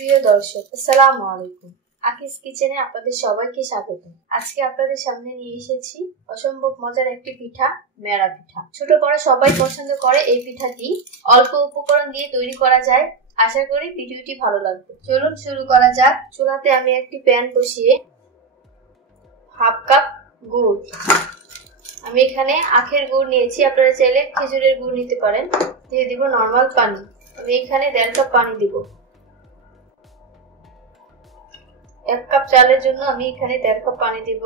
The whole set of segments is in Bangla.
প্রিয় দর্শক, আসসালামু আলাইকুম। আকিস কিচেনে আপনাদের সবাইকে স্বাগত। আজকে আপনাদের সামনে নিয়ে এসেছি অসম্ভব মজার একটি পিঠা, মেরা পিঠা। ছোট বড় সবাই পছন্দ করে এই পিঠাটি। অল্প উপকরণ দিয়ে তৈরি করা যায়। আশা করি ভিডিওটি ভালো লাগবে। চলুন শুরু করা যাক। চুলাতে আমি একটি প্যান বসিয়ে হাফ কাপ গুড়, আমি এখানে আখের গুড় নিয়েছি, আপনারা চাইলে খেজুরের গুড় নিতে পারেন। দিয়ে দিব নরমাল পানি। আমি এখানে 1.5 কাপ পানি দিব। 1 কাপ চালের জন্য আমি এখানে 1.5 কাপ পানি দিব।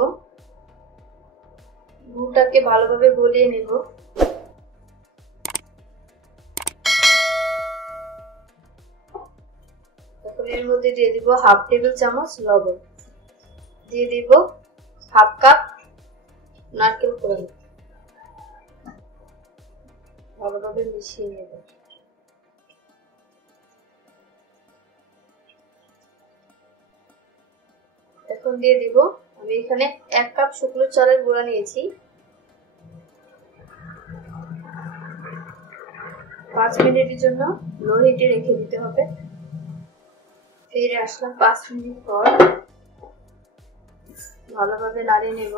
গুড়টাকে ভালোভাবে গলিয়ে নেব। এখন এর মধ্যে দিয়ে দিব হাফ টেবিল চামচ লবণ, দিয়ে দিব হাফ কাপ নারকেল কোড়া, ভালোভাবে মিশিয়ে নেব। এখন দিয়ে দিব আমি এখানে 1 কাপ শুকনো চালের গুঁড়া নিয়েছি। 5 মিনিটের জন্য লো হিটে রেখে দিতে হবে। ফিরে আসলাম 5 মিনিট পর, ভালোভাবে নাড়িয়ে নেব।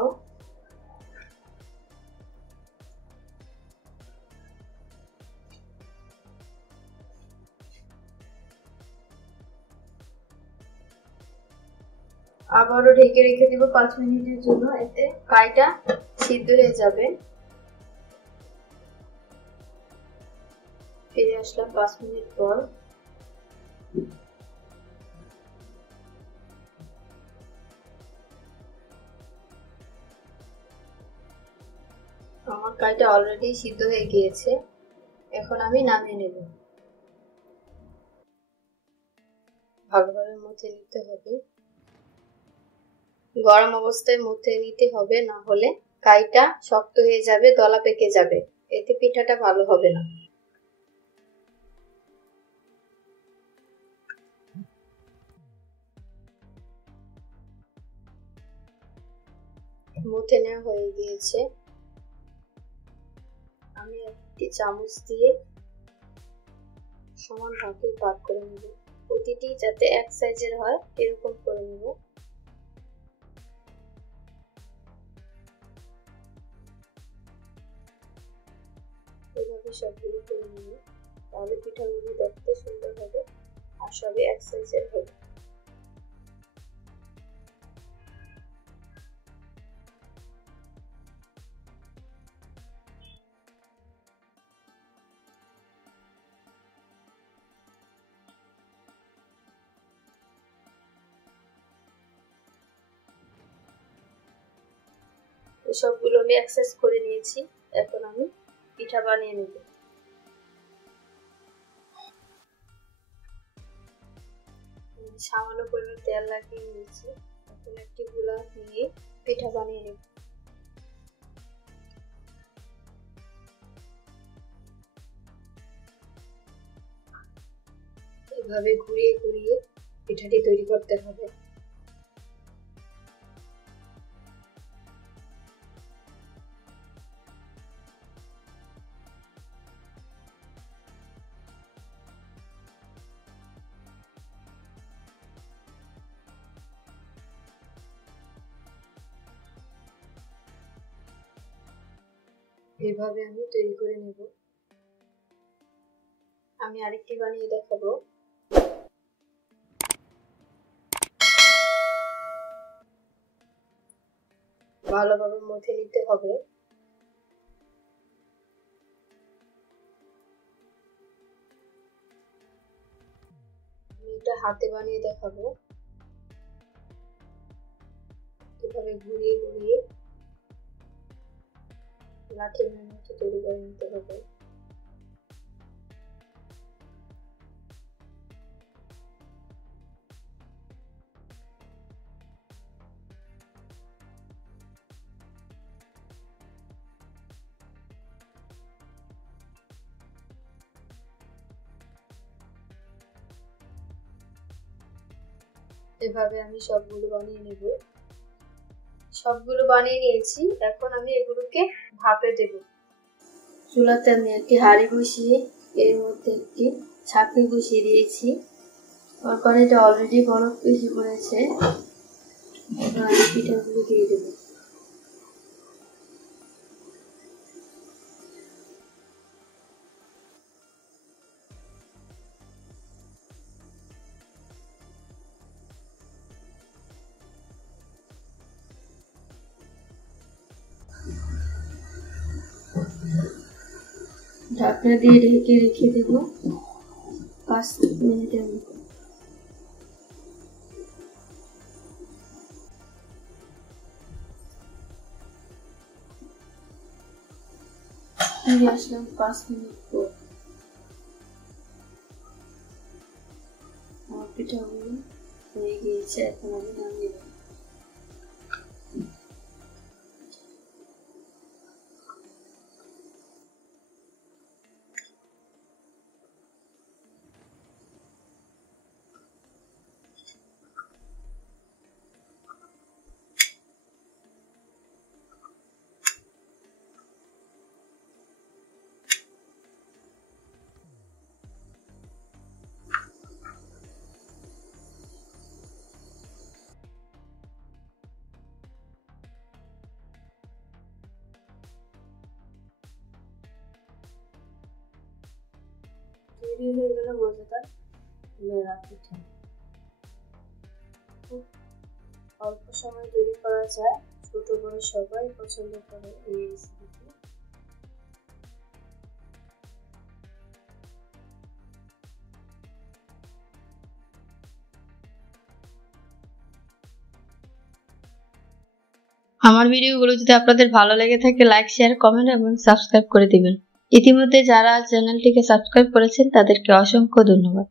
আবারও ঢেকে রেখে দিব 5 মিনিটের জন্য, এতে কাইটা সিদ্ধ হয়ে যাবে। ফিরে আসলাম 5 মিনিট পর। আমার কাইটা অলরেডি সিদ্ধ হয়ে গিয়েছে। এখন আমি নামিয়ে নেব। ভালোভাবে মুথে নিতে হবে। গরম অবস্থায় মুথে নিতে হবে, না হলে কাইটা শক্ত হয়ে যাবে, দলা পেকে যাবে, এতে পিঠাটা ভালো হবে না। মুথে নেওয়া হয়ে গিয়েছে। আমি একটি চামচ দিয়ে সমান ভাগে ভাগ করে নেব। প্রতিটি যাতে এক সাইজের হয় এরকম করে নেব। এভাবে সবগুলো করে নেব, তাহলে পিঠাগুলো দেখতে সুন্দর হবে আর সবই এক সাইজের হবে। সবগুলো আমি এক্সারসাইজ করে নিয়েছি। এখন আমি পিঠা বানিয়ে নেব। সামান্য পরিমাণ তেল লাগিয়ে নিয়েছি। এখন একটি গুলা নিয়ে পিঠা বানিয়ে নেব। এভাবে ঘুরিয়ে ঘুরিয়ে পিঠাটি তৈরি করতে হবে। এভাবে আমি তৈরি করে নেব। আমি আরেকটি বানিয়ে দেখাবো। ভালোভাবে মুথে নিতে হবে। আমি এটা হাতে বানিয়ে দেখাবো। এভাবে ঘুরিয়ে ঘুরিয়ে লাঠির মতো তৈরি করে নিতে হবে। এভাবে আমি সবগুলো বানিয়ে নেব। সবগুলো বানিয়ে নিয়েছি। এখন আমি এগুলোকে ভাপে দেব। চুলাতে আমি একটি হাঁড়ি বসিয়ে এর মধ্যে একটি ছাঁকনি বসিয়ে দিয়েছি। আমার কড়াইটা অলরেডি বরফ এসে পড়েছে। এবার আমি পিঠাগুলো দিয়ে দেবো। ঢাকনা দিয়ে ঢেকে রেখে দেব 5 মিনিটের মতো। ফিরে আসলাম 5 মিনিট পর। আমার পিঠাগুলো হয়ে গিয়েছে, এখন আমি নামিয়ে দেব। তৈরি হয়ে গেল মজাদার মেরা পিঠা। খুব অল্প সময় তৈরি করা যায়, ছোট বড় সবাই পছন্দ করে এই রেসিপিটি। আমার ভিডিওগুলো যদি আপনাদের ভালো লেগে থাকে লাইক, শেয়ার, কমেন্ট এবং সাবস্ক্রাইব করে দিবেন। ইতিমধ্যে যারা চ্যানেলটিকে সাবস্ক্রাইব করেছেন তাদেরকে অসংখ্য ধন্যবাদ।